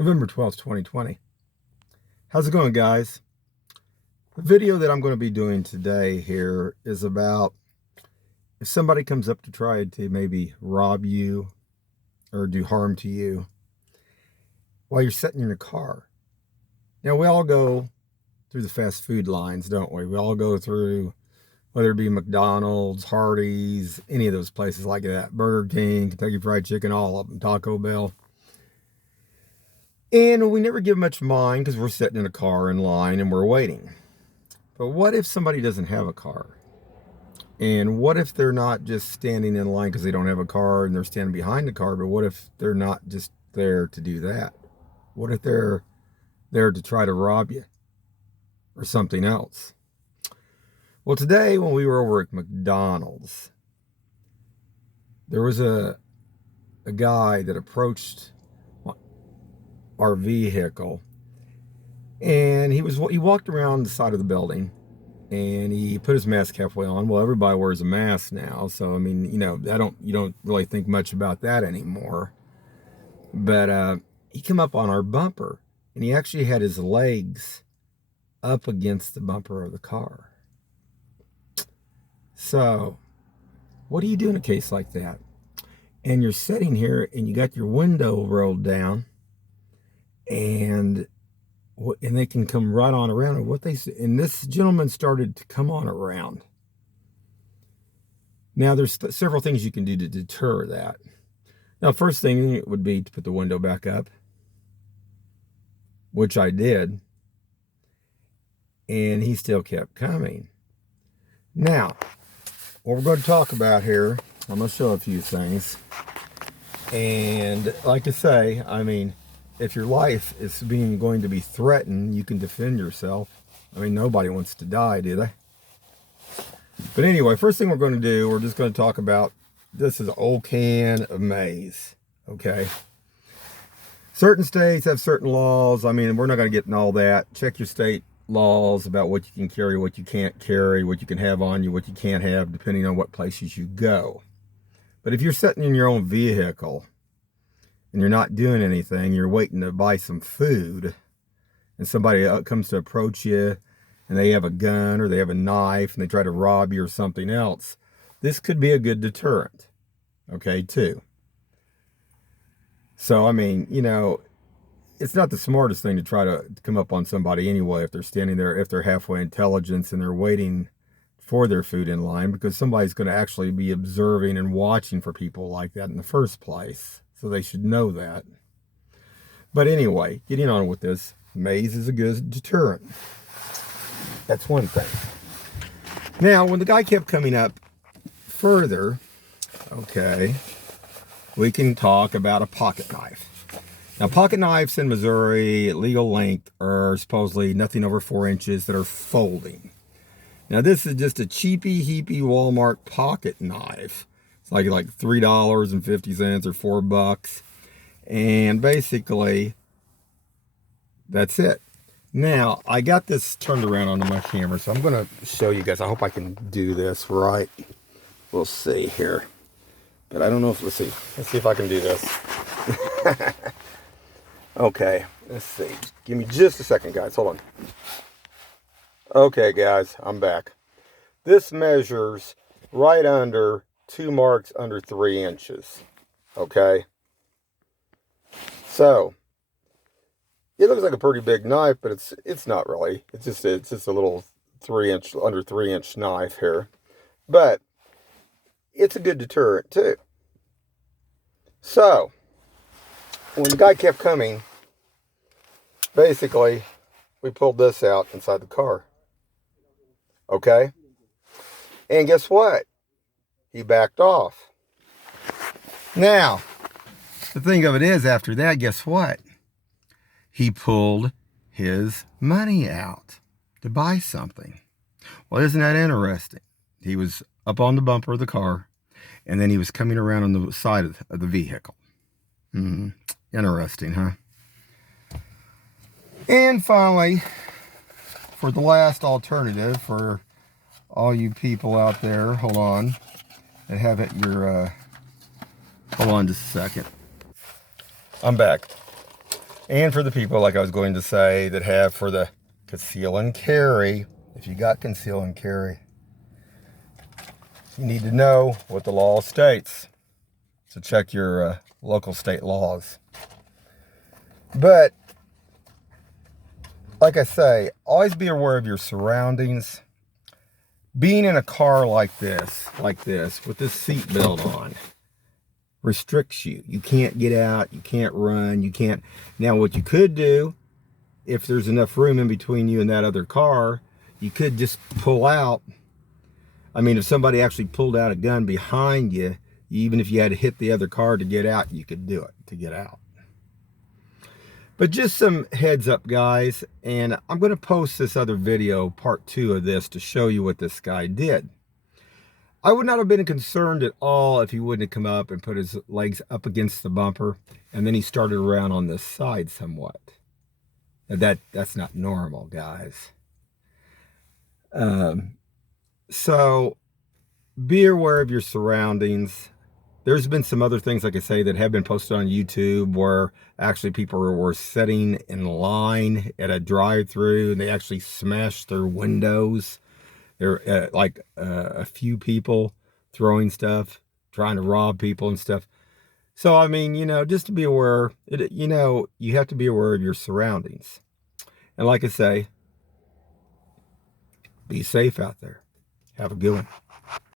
November 12th, 2020. How's it going, guys? The video that I'm going to be doing today here is about if somebody comes up to try to maybe rob you or do harm to you while you're sitting in your car. Now, we all go through the fast food lines, don't we? We all go through, whether it be McDonald's, Hardee's, any of those places like that, Burger King, Kentucky Fried Chicken, all of them, Taco Bell. And we never give much mind because we're sitting in a car in line and we're waiting. But what if somebody doesn't have a car? And what if they're not just standing in line because they don't have a car and they're standing behind the car, but what if they're not just there to do that? What if they're there to try to rob you or something else? Well, today when we were over at McDonald's, there was a guy that approached our vehicle, and he walked around the side of the building and he put his mask halfway on. Well, everybody wears a mask now, so I mean, you don't really think much about that anymore. But he came up on our bumper and he actually had his legs up against the bumper of the car. So what do you do in a case like that? And you're sitting here and you got your window rolled down, and they can come right on around. And this gentleman started to come on around. Now, there's several things you can do to deter that. Now, first thing would be to put the window back up, which I did, and he still kept coming. Now, what we're going to talk about here, I'm going to show a few things. And like I say, I mean, if your life is going to be threatened, you can defend yourself. I mean, nobody wants to die, do they? But anyway, first thing we're going to do, we're just going to talk about, this is an old can of maize, okay? Certain states have certain laws. I mean, we're not going to get in all that. Check your state laws about what you can carry, what you can't carry, what you can have on you, what you can't have, depending on what places you go. But if you're sitting in your own vehicle, and you're not doing anything, you're waiting to buy some food, and somebody comes to approach you, and they have a gun or they have a knife, and they try to rob you or something else, this could be a good deterrent, okay, too. So, I mean, it's not the smartest thing to try to come up on somebody anyway if they're standing there, if they're halfway intelligence and they're waiting for their food in line, because somebody's going to actually be observing and watching for people like that in the first place. So they should know that. But anyway, getting on with this, maize is a good deterrent. That's one thing. Now, when the guy kept coming up further, okay, we can talk about a pocket knife. Now, pocket knives in Missouri at legal length are supposedly nothing over 4 inches that are folding. Now, this is just a cheapy, heapy Walmart pocket knife. It's like $3.50 or $4. And basically, that's it. Now, I got this turned around onto my camera, so I'm going to show you guys. I hope I can do this right. We'll see here. But I don't know if, let's see if I can do this. Okay, let's see. Give me just a second, guys. Hold on. Okay, guys, I'm back. This measures right under 2 marks under 3 inches. Okay? So, it looks like a pretty big knife, but it's not really. It's just a little under 3 inch knife here. But it's a good deterrent too. So, when the guy kept coming, basically, we pulled this out inside the car. Okay? And guess what? He backed off. Now, the thing of it is, after that, guess what? He pulled his money out to buy something. Well, isn't that interesting? He was up on the bumper of the car, and then he was coming around on the side of the vehicle. Interesting, huh? And finally, for the last alternative, for all you people out there, hold on, that have it your, hold on just a second. I'm back. And for the people, like I was going to say, that have for the conceal and carry, if you got conceal and carry, you need to know what the law states. So check your local state laws. But like I say, always be aware of your surroundings. Being in a car like this, with this seat belt on, restricts you. You can't get out, you can't run, you can't. Now what you could do, if there's enough room in between you and that other car, you could just pull out. I mean, if somebody actually pulled out a gun behind you, even if you had to hit the other car to get out, you could do it to get out. But just some heads up, guys, and I'm going to post this other video, part 2 of this, to show you what this guy did. I would not have been concerned at all if he wouldn't have come up and put his legs up against the bumper, and then he started around on this side somewhat. That's not normal, guys. So be aware of your surroundings. There's been some other things, like I say, that have been posted on YouTube where actually people were sitting in line at a drive-thru and they actually smashed their windows. There like a few people throwing stuff, trying to rob people and stuff. So, I mean, just to be aware, you have to be aware of your surroundings. And like I say, be safe out there. Have a good one.